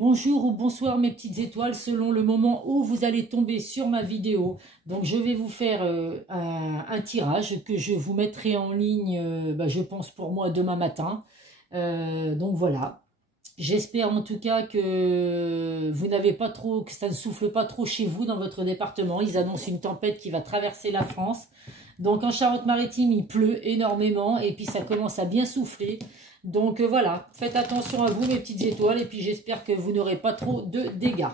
Bonjour ou bonsoir mes petites étoiles selon le moment où vous allez tomber sur ma vidéo. Donc je vais vous faire un tirage que je vous mettrai en ligne, je pense pour moi demain matin. Donc voilà. J'espère en tout cas que vous n'avez pas trop, que ça ne souffle pas trop chez vous dans votre département. Ils annoncent une tempête qui va traverser la France. Donc en Charente-Maritime, il pleut énormément et puis ça commence à bien souffler. Donc voilà, faites attention à vous mes petites étoiles et puis j'espère que vous n'aurez pas trop de dégâts.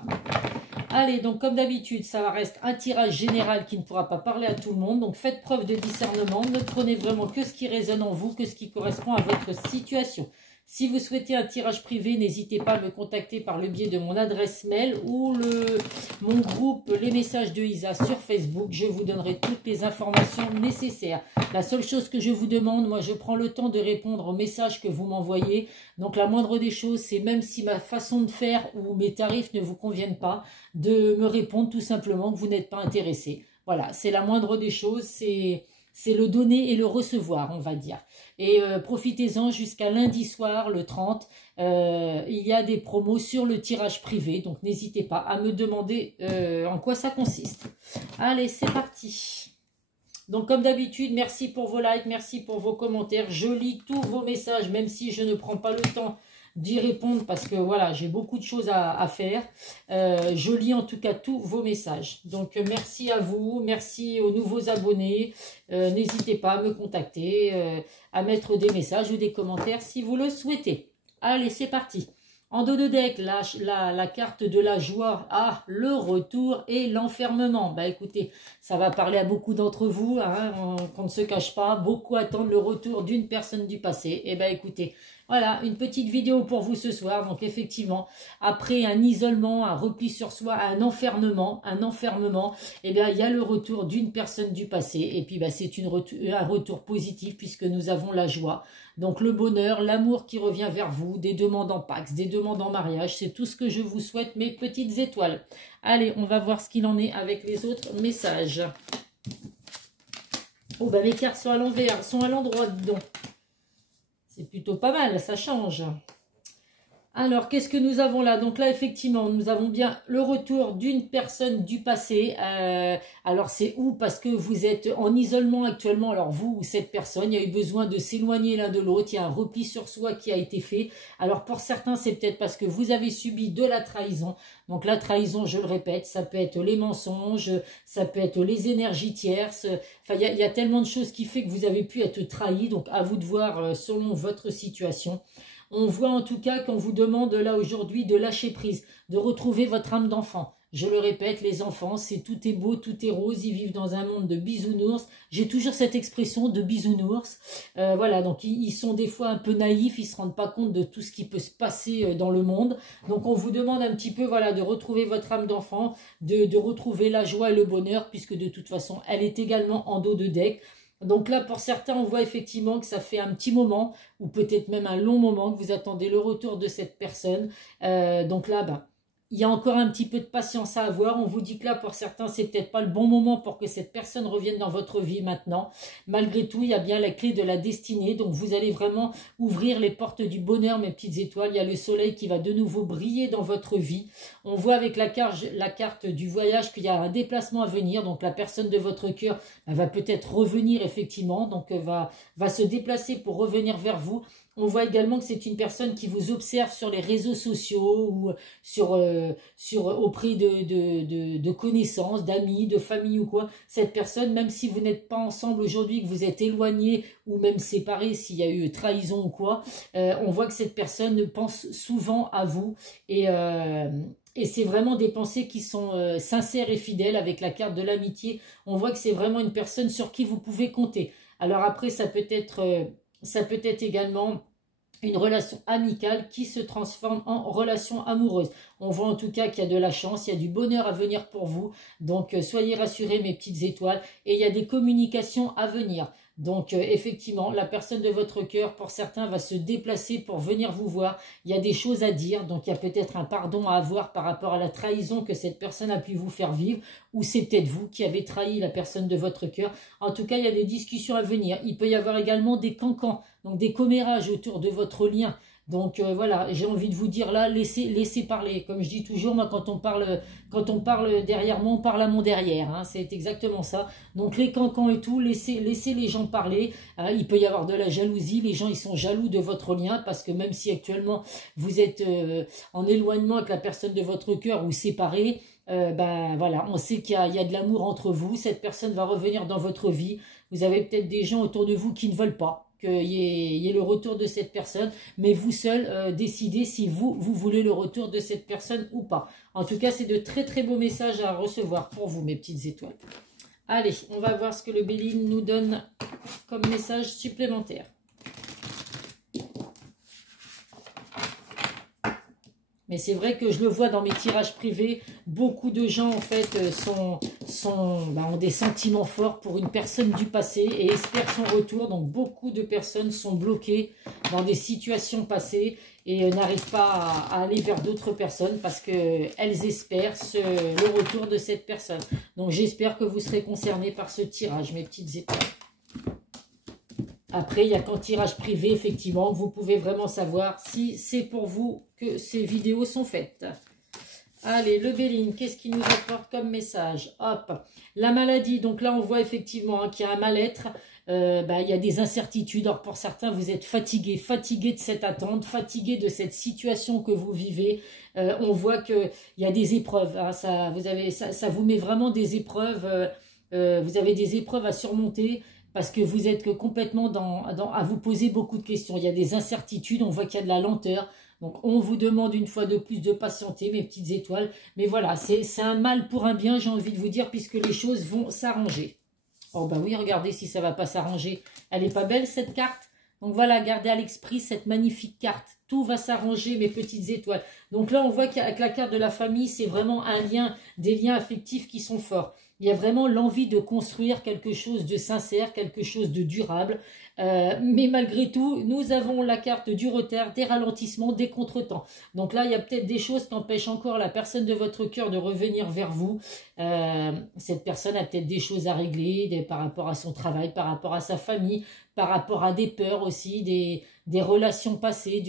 Allez, donc comme d'habitude, ça reste un tirage général qui ne pourra pas parler à tout le monde. Donc faites preuve de discernement, ne prenez vraiment que ce qui résonne en vous, que ce qui correspond à votre situation. Si vous souhaitez un tirage privé, n'hésitez pas à me contacter par le biais de mon adresse mail ou mon groupe Les Messages de Isa sur Facebook. Je vous donnerai toutes les informations nécessaires. La seule chose que je vous demande, moi je prends le temps de répondre aux messages que vous m'envoyez. Donc la moindre des choses, c'est même si ma façon de faire ou mes tarifs ne vous conviennent pas, de me répondre tout simplement que vous n'êtes pas intéressé. Voilà, c'est la moindre des choses, c'est le donner et le recevoir, on va dire. Et profitez-en jusqu'à lundi soir, le 30. Il y a des promos sur le tirage privé. Donc, n'hésitez pas à me demander en quoi ça consiste. Allez, c'est parti. Donc, comme d'habitude, merci pour vos likes, merci pour vos commentaires. Je lis tous vos messages, même si je ne prends pas le temps d'y répondre parce que voilà, j'ai beaucoup de choses à faire. Je lis en tout cas tous vos messages. Donc merci à vous, merci aux nouveaux abonnés. N'hésitez pas à me contacter, à mettre des messages ou des commentaires si vous le souhaitez. Allez, c'est parti. En dos de deck, la carte de la joie, le retour et l'enfermement. Bah écoutez, ça va parler à beaucoup d'entre vous, qu'on ne se cache pas. Beaucoup attendent le retour d'une personne du passé. Et bah écoutez, voilà, une petite vidéo pour vous ce soir. Donc effectivement, après un isolement, un repli sur soi, un enfermement, eh bien il y a le retour d'une personne du passé. Et puis bah, c'est un retour positif puisque nous avons la joie. Donc le bonheur, l'amour qui revient vers vous, des demandes en Pax, des demandes en mariage, c'est tout ce que je vous souhaite mes petites étoiles. Allez, on va voir ce qu'il en est avec les autres messages. Oh bah les cartes sont à l'envers, sont à l'endroit, dis donc. C'est plutôt pas mal, ça change. Alors, qu'est-ce que nous avons là? Donc là, effectivement, nous avons bien le retour d'une personne du passé. Alors, c'est où? Parce que vous êtes en isolement actuellement. Alors, vous ou cette personne, il y a eu besoin de s'éloigner l'un de l'autre. Il y a un repli sur soi qui a été fait. Alors, pour certains, c'est peut-être parce que vous avez subi de la trahison. Donc, la trahison, je le répète, ça peut être les mensonges, ça peut être les énergies tierces. Enfin, il y a tellement de choses qui fait que vous avez pu être trahi. Donc, à vous de voir selon votre situation. On voit en tout cas qu'on vous demande là aujourd'hui de lâcher prise, de retrouver votre âme d'enfant. Je le répète, les enfants, c'est tout est beau, tout est rose, ils vivent dans un monde de bisounours. J'ai toujours cette expression de bisounours. Voilà, donc ils sont des fois un peu naïfs, ils ne se rendent pas compte de tout ce qui peut se passer dans le monde. Donc on vous demande un petit peu voilà, de retrouver votre âme d'enfant, de retrouver la joie et le bonheur, puisque de toute façon, elle est également en dos de deck. Donc là, pour certains, on voit effectivement que ça fait un petit moment, ou peut-être même un long moment, que vous attendez le retour de cette personne. Donc là, il y a encore un petit peu de patience à avoir. On vous dit que là, pour certains, c'est peut-être pas le bon moment pour que cette personne revienne dans votre vie maintenant. Malgré tout, il y a bien la clé de la destinée. Donc, vous allez vraiment ouvrir les portes du bonheur, mes petites étoiles. Il y a le soleil qui va de nouveau briller dans votre vie. On voit avec la carte du voyage qu'il y a un déplacement à venir. Donc, la personne de votre cœur va peut-être revenir effectivement. Donc, va se déplacer pour revenir vers vous. On voit également que c'est une personne qui vous observe sur les réseaux sociaux ou auprès de connaissances, d'amis, de famille ou quoi. Cette personne, même si vous n'êtes pas ensemble aujourd'hui, que vous êtes éloignés ou même séparés s'il y a eu trahison ou quoi, on voit que cette personne pense souvent à vous et c'est vraiment des pensées qui sont sincères et fidèles avec la carte de l'amitié. On voit que c'est vraiment une personne sur qui vous pouvez compter. Alors après, ça peut être également une relation amicale qui se transforme en relation amoureuse. On voit en tout cas qu'il y a de la chance, il y a du bonheur à venir pour vous. Donc, soyez rassurés mes petites étoiles. Et il y a des communications à venir. Donc, effectivement, la personne de votre cœur, pour certains, va se déplacer pour venir vous voir. Il y a des choses à dire. Donc, il y a peut-être un pardon à avoir par rapport à la trahison que cette personne a pu vous faire vivre. Ou c'est peut-être vous qui avez trahi la personne de votre cœur. En tout cas, il y a des discussions à venir. Il peut y avoir également des cancans, donc des commérages autour de votre lien. Donc voilà, j'ai envie de vous dire là, laissez parler. Comme je dis toujours, moi quand on parle derrière moi, on parle à mon derrière, hein, c'est exactement ça. Donc les cancans et tout, laissez les gens parler. Il peut y avoir de la jalousie, les gens ils sont jaloux de votre lien, parce que même si actuellement vous êtes en éloignement avec la personne de votre cœur ou séparés, ben voilà, on sait qu'il y a de l'amour entre vous, cette personne va revenir dans votre vie. Vous avez peut-être des gens autour de vous qui ne veulent pas qu'il y ait le retour de cette personne, mais vous seul décidez si vous voulez le retour de cette personne ou pas. En tout cas, c'est de très très beaux messages à recevoir pour vous, mes petites étoiles. Allez, on va voir ce que le Béline nous donne comme message supplémentaire. Mais c'est vrai que je le vois dans mes tirages privés, beaucoup de gens en fait ont des sentiments forts pour une personne du passé et espèrent son retour. Donc beaucoup de personnes sont bloquées dans des situations passées et n'arrivent pas à aller vers d'autres personnes parce qu'elles espèrent le retour de cette personne. Donc j'espère que vous serez concernés par ce tirage, mes petites étoiles. Après, il n'y a qu'en tirage privé, effectivement, vous pouvez vraiment savoir si c'est pour vous que ces vidéos sont faites. Allez, le Béline, qu'est-ce qu'il nous apporte comme message? Hop, la maladie. Donc là, on voit effectivement qu'il y a un mal-être. Il y a des incertitudes. Alors pour certains, vous êtes fatigués de cette attente, fatigués de cette situation que vous vivez. On voit qu'il y a des épreuves. Hein, ça vous met vraiment des épreuves. Vous avez des épreuves à surmonter. Parce que vous êtes complètement à vous poser beaucoup de questions. Il y a des incertitudes, on voit qu'il y a de la lenteur. Donc on vous demande une fois de plus de patienter, mes petites étoiles. Mais voilà, c'est un mal pour un bien, j'ai envie de vous dire, puisque les choses vont s'arranger. Oh bah oui, regardez si ça ne va pas s'arranger. Elle n'est pas belle cette carte? Donc voilà, gardez à l'esprit cette magnifique carte. Tout va s'arranger, mes petites étoiles. Donc là, on voit qu'avec la carte de la famille, c'est vraiment un lien, des liens affectifs qui sont forts. Il y a vraiment l'envie de construire quelque chose de sincère, quelque chose de durable. Mais malgré tout, nous avons la carte du retard, des ralentissements, des contretemps. Donc là, il y a peut-être des choses qui empêchent encore la personne de votre cœur de revenir vers vous. Cette personne a peut-être des choses à régler par rapport à son travail, par rapport à sa famille, par rapport à des peurs aussi, des relations passées,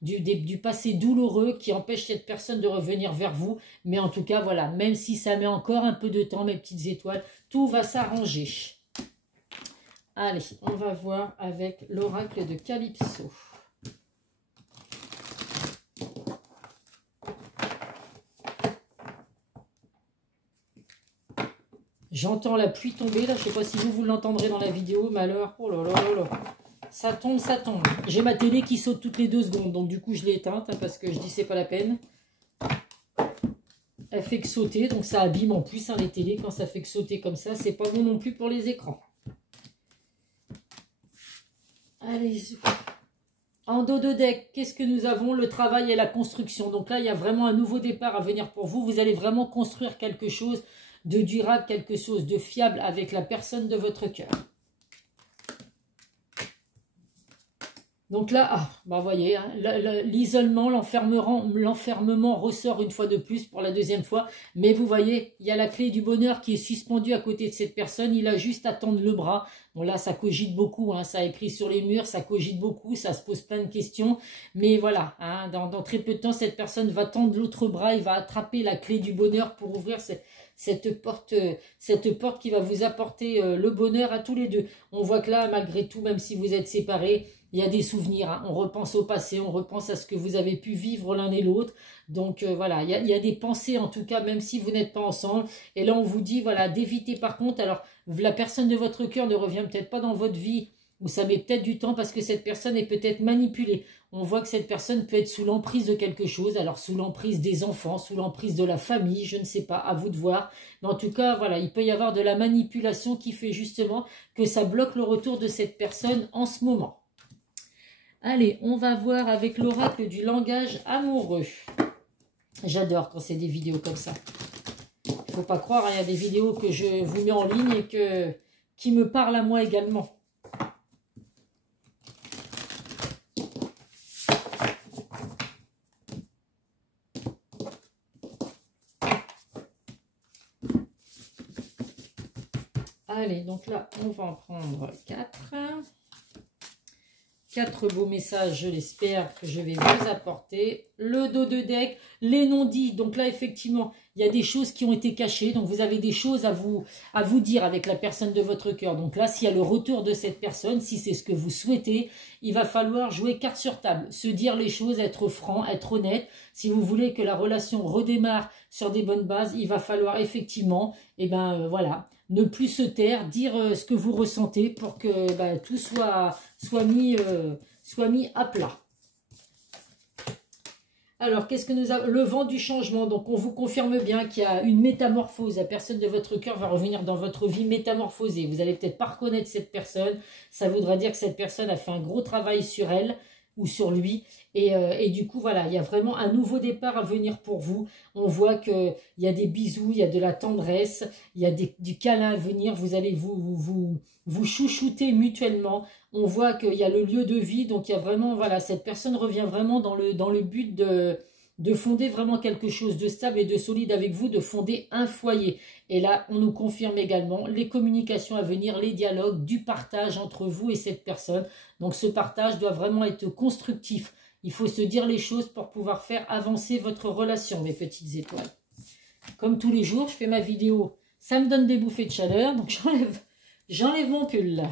du passé douloureux qui empêche cette personne de revenir vers vous. Mais en tout cas, voilà, même si ça met encore un peu de temps, mes petites étoiles, tout va s'arranger. Allez, on va voir avec l'oracle de Calypso. J'entends la pluie tomber, là, je ne sais pas si vous l'entendrez dans la vidéo, mais alors, oh là là là là, ça tombe, ça tombe. J'ai ma télé qui saute toutes les 2 secondes, donc du coup je l'ai éteinte, hein, parce que je dis c'est pas la peine. Elle fait que sauter, donc ça abîme en plus, hein, les télés, quand ça fait que sauter comme ça, c'est pas bon non plus pour les écrans. Allez, en dos de deck, qu'est-ce que nous avons? Le travail et la construction. Donc là, il y a vraiment un nouveau départ à venir pour vous. Vous allez vraiment construire quelque chose de durable, quelque chose de fiable avec la personne de votre cœur. Donc là, vous voyez, hein, l'isolement, l'enfermement ressort une fois de plus pour la deuxième fois. Mais vous voyez, il y a la clé du bonheur qui est suspendue à côté de cette personne. Il a juste à tendre le bras. Bon là, ça cogite beaucoup, hein, ça a écrit sur les murs, ça cogite beaucoup, ça se pose plein de questions. Mais voilà, hein, dans très peu de temps, cette personne va tendre l'autre bras, il va attraper la clé du bonheur pour ouvrir cette porte qui va vous apporter le bonheur à tous les deux. On voit que là, malgré tout, même si vous êtes séparés, il y a des souvenirs, hein. On repense au passé, on repense à ce que vous avez pu vivre l'un et l'autre. Donc voilà, il y a des pensées en tout cas, même si vous n'êtes pas ensemble. Et là, on vous dit, voilà, d'éviter par contre, alors la personne de votre cœur ne revient peut-être pas dans votre vie, ou ça met peut-être du temps parce que cette personne est peut-être manipulée. On voit que cette personne peut être sous l'emprise de quelque chose, alors sous l'emprise des enfants, sous l'emprise de la famille, je ne sais pas, à vous de voir. Mais en tout cas, voilà, il peut y avoir de la manipulation qui fait justement que ça bloque le retour de cette personne en ce moment. Allez, on va voir avec l'oracle du langage amoureux. J'adore quand c'est des vidéos comme ça. Il ne faut pas croire, il y a des vidéos que je vous mets en ligne et qui me parlent à moi également. Allez, donc là, on va en prendre 4. 4 beaux messages, je l'espère, que je vais vous apporter. Le dos de deck, les non-dits. Donc là, effectivement, il y a des choses qui ont été cachées. Donc vous avez des choses à vous dire avec la personne de votre cœur. Donc là, s'il y a le retour de cette personne, si c'est ce que vous souhaitez, il va falloir jouer carte sur table. Se dire les choses, être franc, être honnête. Si vous voulez que la relation redémarre sur des bonnes bases, il va falloir effectivement, voilà, ne plus se taire, dire ce que vous ressentez pour que tout soit mis à plat. Alors, qu'est-ce que nous avons? Le vent du changement. Donc, on vous confirme bien qu'il y a une métamorphose. La personne de votre cœur va revenir dans votre vie métamorphosée. Vous n'allez peut-être pas reconnaître cette personne. Ça voudra dire que cette personne a fait un gros travail sur elle ou sur lui. Et du coup, voilà, il y a vraiment un nouveau départ à venir pour vous. On voit qu'il y a des bisous, il y a de la tendresse, il y a du câlin à venir. Vous allez vous chouchouter mutuellement. On voit qu'il y a le lieu de vie. Donc, il y a vraiment, voilà, cette personne revient vraiment dans le but de fonder vraiment quelque chose de stable et de solide avec vous, de fonder un foyer. Et là, on nous confirme également les communications à venir, les dialogues, du partage entre vous et cette personne. Donc, ce partage doit vraiment être constructif. Il faut se dire les choses pour pouvoir faire avancer votre relation, mes petites étoiles. Comme tous les jours, je fais ma vidéo. Ça me donne des bouffées de chaleur, donc j'enlève mon pull.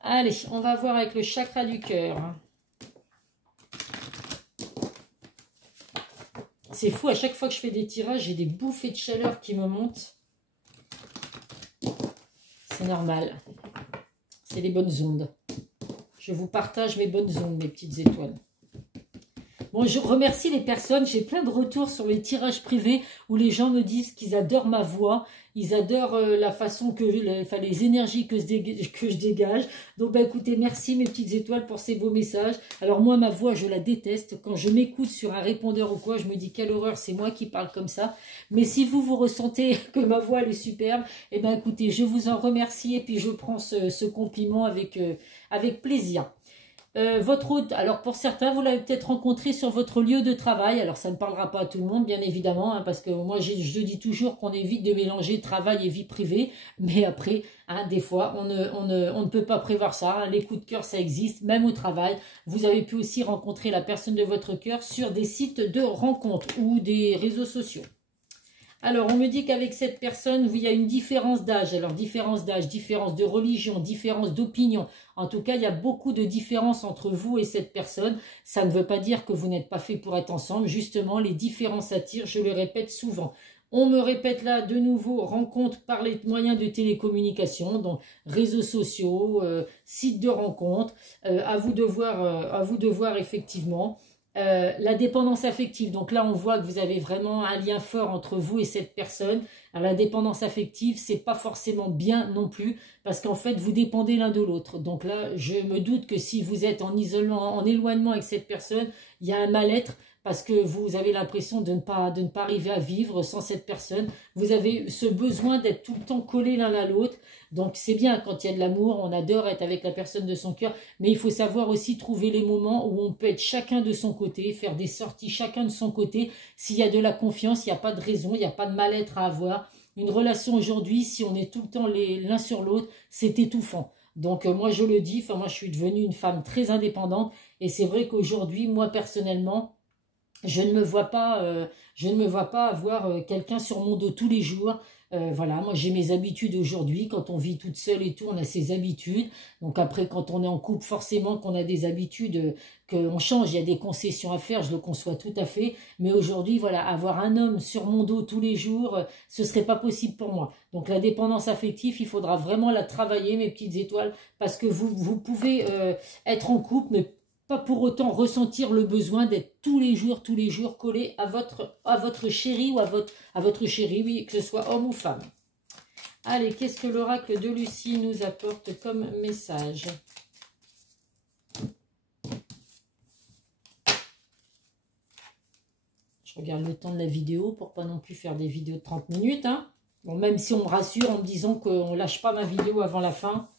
Allez, on va voir avec le chakra du cœur. C'est fou, à chaque fois que je fais des tirages, j'ai des bouffées de chaleur qui me montent. C'est normal. C'est les bonnes ondes. Je vous partage mes bonnes ondes, mes petites étoiles. Bon, je remercie les personnes. J'ai plein de retours sur les tirages privés où les gens me disent qu'ils adorent ma voix. Ils adorent la façon que les énergies que je dégage. Donc, écoutez, merci mes petites étoiles pour ces beaux messages. Alors, moi, ma voix, je la déteste. Quand je m'écoute sur un répondeur ou quoi, je me dis quelle horreur, c'est moi qui parle comme ça. Mais si vous ressentez que ma voix, elle est superbe, écoutez, je vous en remercie et puis je prends ce compliment avec plaisir. Votre hôte, alors pour certains, vous l'avez peut-être rencontré sur votre lieu de travail. Alors ça ne parlera pas à tout le monde, bien évidemment, hein, parce que moi je dis toujours qu'on évite de mélanger travail et vie privée. Mais après, hein, des fois, on ne peut pas prévoir ça. Hein. Les coups de cœur, ça existe, même au travail. Vous avez pu aussi rencontrer la personne de votre cœur sur des sites de rencontres ou des réseaux sociaux. Alors, on me dit qu'avec cette personne, il y a une différence d'âge. Alors, différence d'âge, différence de religion, différence d'opinion. En tout cas, il y a beaucoup de différences entre vous et cette personne. Ça ne veut pas dire que vous n'êtes pas fait pour être ensemble. Justement, les différences attirent, je le répète souvent. On me répète là de nouveau, rencontre par les moyens de télécommunication, donc réseaux sociaux, sites de rencontres. À vous de voir effectivement. La dépendance affective, donc là on voit que vous avez vraiment un lien fort entre vous et cette personne. Alors, la dépendance affective, c'est pas forcément bien non plus, parce qu'en fait vous dépendez l'un de l'autre. Donc là je me doute que si vous êtes en isolement, en éloignement avec cette personne, il y a un mal-être, parce que vous avez l'impression de ne pas arriver à vivre sans cette personne. Vous avez ce besoin d'être tout le temps collés l'un à l'autre. Donc c'est bien quand il y a de l'amour, on adore être avec la personne de son cœur, mais il faut savoir aussi trouver les moments où on peut être chacun de son côté, faire des sorties chacun de son côté. S'il y a de la confiance, il n'y a pas de raison, il n'y a pas de mal-être à avoir. Une relation aujourd'hui, si on est tout le temps l'un sur l'autre, c'est étouffant. Donc moi je le dis, moi je suis devenue une femme très indépendante, et c'est vrai qu'aujourd'hui, moi personnellement, je ne me vois pas avoir quelqu'un sur mon dos tous les jours. Voilà, moi j'ai mes habitudes aujourd'hui. Quand on vit toute seule et tout, on a ses habitudes. Donc après, quand on est en couple, forcément qu'on a des habitudes, qu'on change, il y a des concessions à faire, je le conçois tout à fait. Mais aujourd'hui, voilà, avoir un homme sur mon dos tous les jours, ce serait pas possible pour moi. Donc la dépendance affective, il faudra vraiment la travailler, mes petites étoiles, parce que vous pouvez être en couple, mais pas pour autant ressentir le besoin d'être tous les jours collé à votre chéri ou à votre chéri, oui, que ce soit homme ou femme. Allez, qu'est-ce que l'oracle de Lucie nous apporte comme message? Je regarde le temps de la vidéo pour pas non plus faire des vidéos de 30 minutes. Hein. Bon, même si on me rassure en me disant qu'on ne lâche pas ma vidéo avant la fin.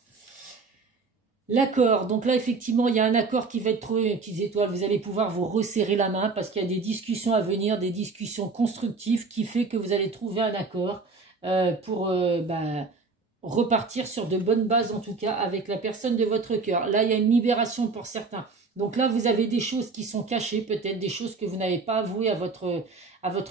L'accord, donc là effectivement il y a un accord qui va être trouvé, mes petites étoiles, vous allez pouvoir vous resserrer la main parce qu'il y a des discussions à venir, des discussions constructives qui fait que vous allez trouver un accord pour repartir sur de bonnes bases, en tout cas, avec la personne de votre cœur. Là, il y a une libération pour certains. Donc là, vous avez des choses qui sont cachées, peut-être des choses que vous n'avez pas avouées à votre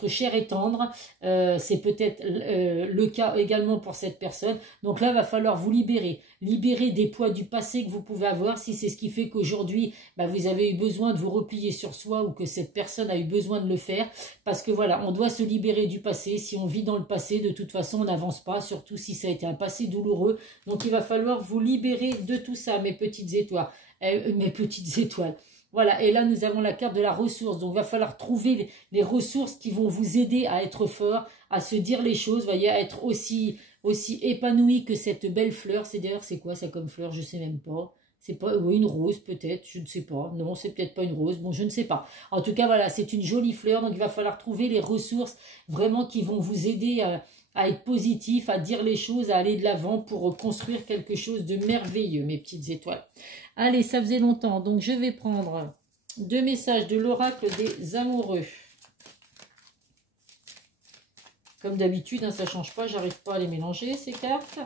chair et tendre. C'est peut-être le cas également pour cette personne. Donc là, il va falloir vous libérer. Libérer des poids du passé que vous pouvez avoir, si c'est ce qui fait qu'aujourd'hui, vous avez eu besoin de vous replier sur soi ou que cette personne a eu besoin de le faire. Parce que voilà, on doit se libérer du passé. Si on vit dans le passé, de toute façon, on n'avance pas, surtout si ça a été un passé douloureux. Donc il va falloir vous libérer de tout ça, mes petites étoiles. Mes petites étoiles. Voilà, et là, nous avons la carte de la ressource. Donc, il va falloir trouver les ressources qui vont vous aider à être fort, à se dire les choses, voyez, à être aussi épanoui que cette belle fleur. C'est d'ailleurs, c'est quoi ça comme fleur? Je ne sais même pas. C'est pas, oui, une rose peut-être, je ne sais pas. Non, c'est peut-être pas une rose, bon, je ne sais pas. En tout cas, voilà, c'est une jolie fleur. Donc, il va falloir trouver les ressources vraiment qui vont vous aider à être positif, à dire les choses, à aller de l'avant pour construire quelque chose de merveilleux, mes petites étoiles. Allez, ça faisait longtemps, donc je vais prendre 2 messages de l'oracle des amoureux. Comme d'habitude, hein, ça ne change pas, j'arrive pas à les mélanger, ces cartes.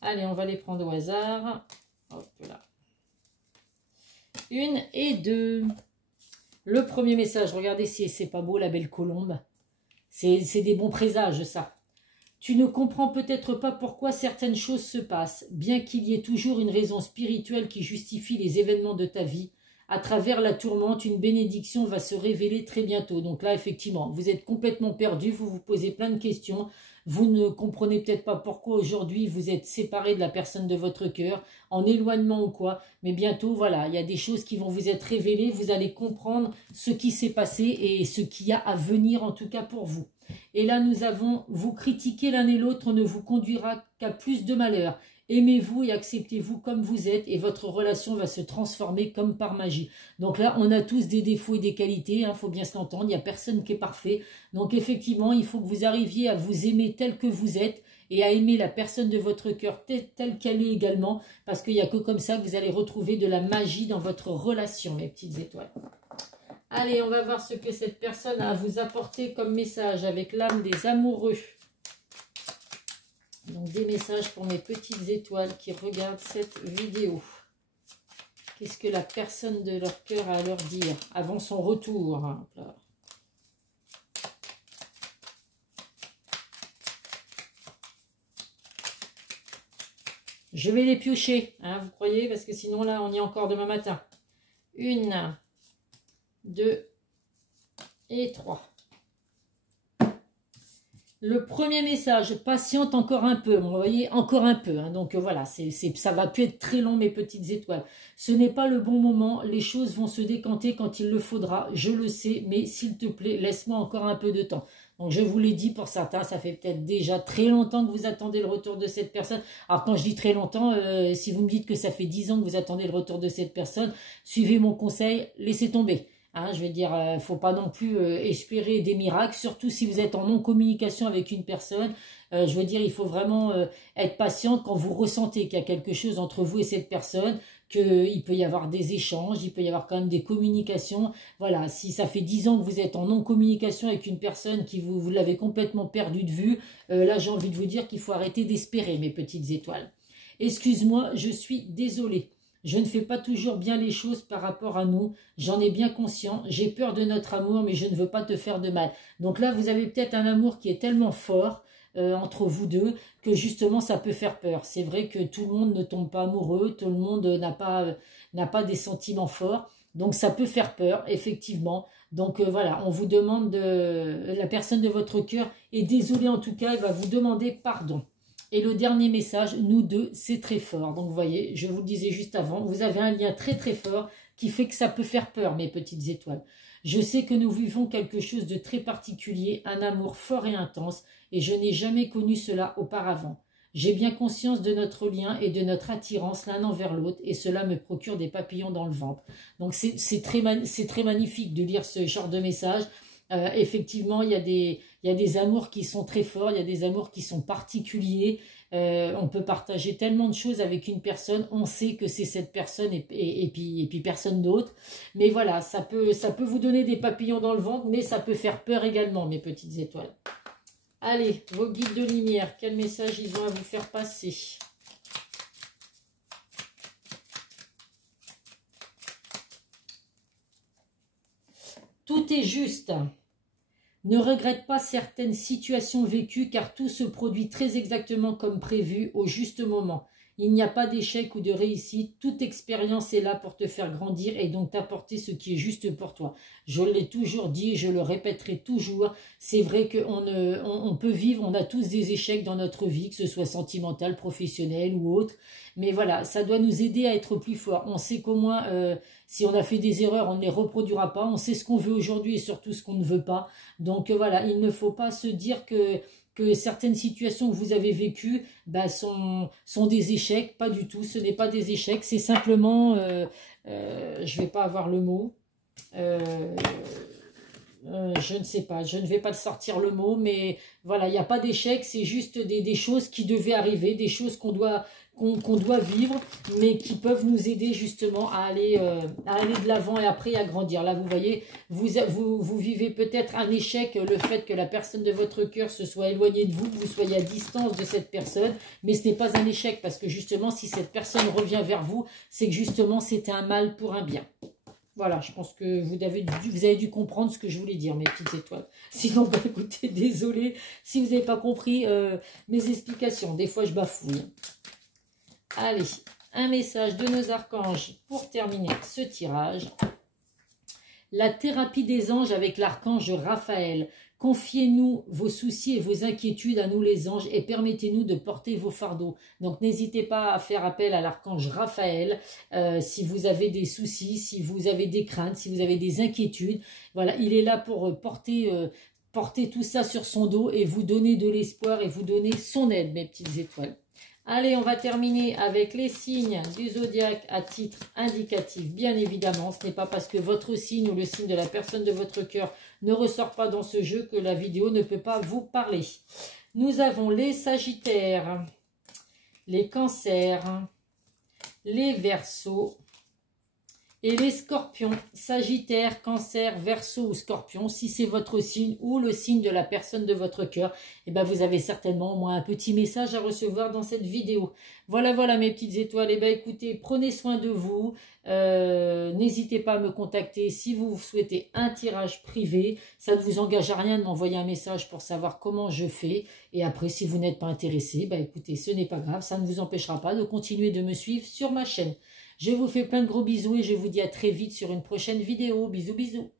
Allez, on va les prendre au hasard. Hop là. 1 et 2. Le premier message, regardez si c'est pas beau, la belle colombe. C'est des bons présages, ça. Tu ne comprends peut-être pas pourquoi certaines choses se passent, bien qu'il y ait toujours une raison spirituelle qui justifie les événements de ta vie. À travers la tourmente, une bénédiction va se révéler très bientôt. Donc là, effectivement, vous êtes complètement perdu, vous vous posez plein de questions. Vous ne comprenez peut-être pas pourquoi aujourd'hui vous êtes séparé de la personne de votre cœur, en éloignement ou quoi. Mais bientôt, voilà, il y a des choses qui vont vous être révélées. Vous allez comprendre ce qui s'est passé et ce qu'il y a à venir, en tout cas pour vous. Et là, nous avons, vous critiquer l'un et l'autre ne vous conduira qu'à plus de malheur. Aimez-vous et acceptez-vous comme vous êtes et votre relation va se transformer comme par magie. Donc là, on a tous des défauts et des qualités, hein, faut bien se l'entendre, il n'y a personne qui est parfait. Donc effectivement, il faut que vous arriviez à vous aimer tel que vous êtes et à aimer la personne de votre cœur telle qu'elle est également, parce qu'il n'y a que comme ça que vous allez retrouver de la magie dans votre relation, mes petites étoiles. Allez, on va voir ce que cette personne a à vous apporter comme message avec l'âme des amoureux. Donc, des messages pour mes petites étoiles qui regardent cette vidéo. Qu'est-ce que la personne de leur cœur a à leur dire avant son retour? Je vais les piocher, hein, vous croyez? Parce que sinon, là, on y est encore demain matin. 1, 2 et 3. Le premier message, patiente encore un peu. Bon, vous voyez, encore un peu. Hein, donc voilà, ça va plus être très long, mes petites étoiles. Ce n'est pas le bon moment. Les choses vont se décanter quand il le faudra. Je le sais, mais s'il te plaît, laisse-moi encore un peu de temps. Donc je vous l'ai dit, pour certains, ça fait peut-être déjà très longtemps que vous attendez le retour de cette personne. Alors quand je dis très longtemps, si vous me dites que ça fait 10 ans que vous attendez le retour de cette personne, suivez mon conseil, laissez tomber. Hein, je veux dire, faut pas non plus espérer des miracles, surtout si vous êtes en non-communication avec une personne. Je veux dire, il faut vraiment être patient quand vous ressentez qu'il y a quelque chose entre vous et cette personne, qu'il peut y avoir des échanges, il peut y avoir quand même des communications. Voilà, si ça fait 10 ans que vous êtes en non-communication avec une personne qui vous l'avez complètement perdu de vue, là j'ai envie de vous dire qu'il faut arrêter d'espérer, mes petites étoiles. Excuse-moi, je suis désolée. Je ne fais pas toujours bien les choses par rapport à nous. J'en ai bien conscience. J'ai peur de notre amour, mais je ne veux pas te faire de mal. Donc là, vous avez peut-être un amour qui est tellement fort entre vous deux que justement, ça peut faire peur. C'est vrai que tout le monde ne tombe pas amoureux. Tout le monde n'a pas des sentiments forts. Donc ça peut faire peur, effectivement. Donc voilà, on vous demande, la personne de votre cœur est désolée en tout cas, elle va vous demander pardon. Et le dernier message, nous deux, c'est très fort. Donc, vous voyez, je vous le disais juste avant, vous avez un lien très très fort qui fait que ça peut faire peur, mes petites étoiles. Je sais que nous vivons quelque chose de très particulier, un amour fort et intense, et je n'ai jamais connu cela auparavant. J'ai bien conscience de notre lien et de notre attirance l'un envers l'autre, et cela me procure des papillons dans le ventre. Donc, c'est très magnifique de lire ce genre de message. Effectivement, il y a des amours qui sont très forts, il y a des amours qui sont particuliers. On peut partager tellement de choses avec une personne, on sait que c'est cette personne et puis personne d'autre. Mais voilà, ça peut vous donner des papillons dans le ventre, mais ça peut faire peur également, mes petites étoiles. Allez, vos guides de lumière, quel message ils ont à vous faire passer? Tout est juste. Ne regrette pas certaines situations vécues car tout se produit très exactement comme prévu au juste moment. Il n'y a pas d'échec ou de réussite. Toute expérience est là pour te faire grandir et donc t'apporter ce qui est juste pour toi. Je l'ai toujours dit et je le répéterai toujours. C'est vrai qu'on peut vivre, on a tous des échecs dans notre vie, que ce soit sentimental, professionnel ou autre. Mais voilà, ça doit nous aider à être plus forts. On sait qu'au moins, si on a fait des erreurs, on ne les reproduira pas. On sait ce qu'on veut aujourd'hui et surtout ce qu'on ne veut pas. Donc voilà, il ne faut pas se dire que certaines situations que vous avez vécues sont des échecs. Pas du tout, ce n'est pas des échecs. C'est simplement, je ne vais pas avoir le mot, je ne sais pas, je ne vais pas le sortir le mot, mais voilà, il n'y a pas d'échec, c'est juste des choses qui devaient arriver, des choses qu'on doit vivre, mais qui peuvent nous aider justement à aller de l'avant et après à grandir. Là, vous voyez, vous vivez peut-être un échec, le fait que la personne de votre cœur se soit éloignée de vous, que vous soyez à distance de cette personne, mais ce n'est pas un échec, parce que justement, si cette personne revient vers vous, c'est que justement, c'était un mal pour un bien. Voilà, je pense que vous avez dû comprendre ce que je voulais dire, mes petites étoiles. Sinon, bah, écoutez, désolé si vous n'avez pas compris mes explications. Des fois, je bafouille. Allez, un message de nos archanges pour terminer ce tirage. La thérapie des anges avec l'archange Raphaël. Confiez-nous vos soucis et vos inquiétudes à nous les anges et permettez-nous de porter vos fardeaux. Donc n'hésitez pas à faire appel à l'archange Raphaël si vous avez des soucis, si vous avez des craintes, si vous avez des inquiétudes. Voilà, il est là pour porter tout ça sur son dos et vous donner de l'espoir et vous donner son aide, mes petites étoiles. Allez, on va terminer avec les signes du zodiaque à titre indicatif. Bien évidemment, ce n'est pas parce que votre signe ou le signe de la personne de votre cœur ne ressort pas dans ce jeu que la vidéo ne peut pas vous parler. Nous avons les Sagittaires, les Cancers, les Verseaux et les Scorpions. Sagittaire, Cancer, Verseau ou Scorpion, si c'est votre signe ou le signe de la personne de votre cœur, eh ben vous avez certainement au moins un petit message à recevoir dans cette vidéo. Voilà, voilà mes petites étoiles. Eh ben écoutez, prenez soin de vous. N'hésitez pas à me contacter si vous souhaitez un tirage privé. Ça ne vous engage à rien de m'envoyer un message pour savoir comment je fais. Et après, si vous n'êtes pas intéressé, ben écoutez, ce n'est pas grave. Ça ne vous empêchera pas de continuer de me suivre sur ma chaîne. Je vous fais plein de gros bisous et je vous dis à très vite sur une prochaine vidéo. Bisous, bisous.